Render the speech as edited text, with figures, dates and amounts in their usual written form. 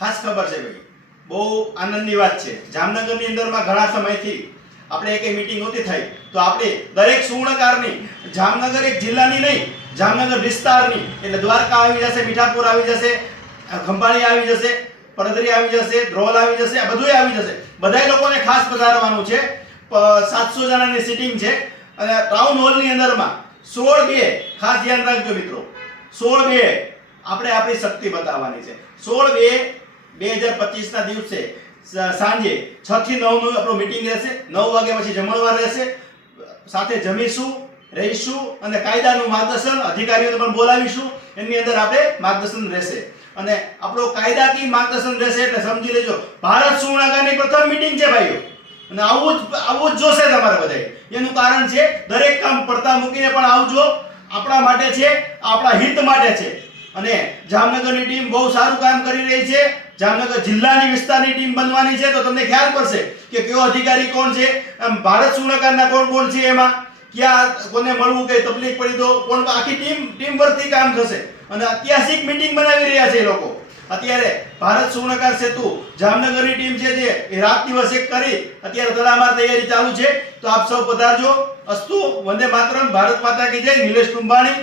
ખાસ ખબર છે ભાઈ, બહુ આનંદની વાત છે। જામનગરની અંદરમાં ઘણા સમયથી આપણે એક મીટિંગ નહોતી થઈ, તો આપણે દરેક સુવર્ણકારની, જામનગર એક જિલ્લાની નહીં, જામનગર વિસ્તારની, એટલે દ્વારકા આવી જશે, મીઠાપુર આવી જશે, ખંભાળી આવી જશે, પડદરી આવી જશે, ધ્રોલ આવી જશે, આ બધુંય આવી જશે। બધાય લોકોને ખાસ પધારવાનું છે। 700 જણાની સીટિંગ છે અને ટાઉન હોલની અંદરમાં 16/2 ખાસ ધ્યાન રાખજો મિત્રો, 16/2 આપણે આપણી શક્તિ બતાવવાની છે। 16/2/2025 ના દિવસે સાંજે 6 થી 9 નું આપણું મીટિંગ રહેશે। 9 વાગ્યા પછી જમણવાર રહેશે, સાથે જમીશું, રહીશું અને કાયદાનું માર્ગદર્શન, અધિકારીઓને પણ બોલાવીશું, એની અંદર આપણે માર્ગદર્શન રહેશે અને આપણો કાયદાકીય માર્ગદર્શન રહેશે। એટલે સમજી લેજો, ભારત સુવર્ણકારની પ્રથમ મીટિંગ છે ભાઈઓ, અને આવું જ જોશે તમારે બધાય। એનું કારણ છે દરેક કામ પડતા મૂકીને પણ આવજો, આપણા માટે છે, આપણા હિત માટે છે। અને જામનગરની ટીમ બહુ સારું કામ કરી રહી છે। જામનગર જિલ્લાની વિસ્તારની ટીમ બનવાની છે, તો તમને ખ્યાલ પડશે કે કયો અધિકારી કોણ છે, ભારત સુવર્ણકારના કોણ છે, એમાં ક્યાં કોને મળવું, કઈ તકલીફ પડી તો કોણ, આખી ટીમ વર્કથી કામ થશે અને ઐતિહાસિક મીટિંગ બનાવી રહ્યા છે એ લોકો। અત્યારે ભારત સુવર્ણકાર સેતુ જામનગરની ટીમ છે જે એ રાત દિવસ એક કરી અત્યારે તડામાર તૈયારી ચાલુ છે। તો આપ સૌ પધારજો। અસ્તુ, વંદે માતરમ, ભારત માતા કી જય। નિલેશ કુંભાણી।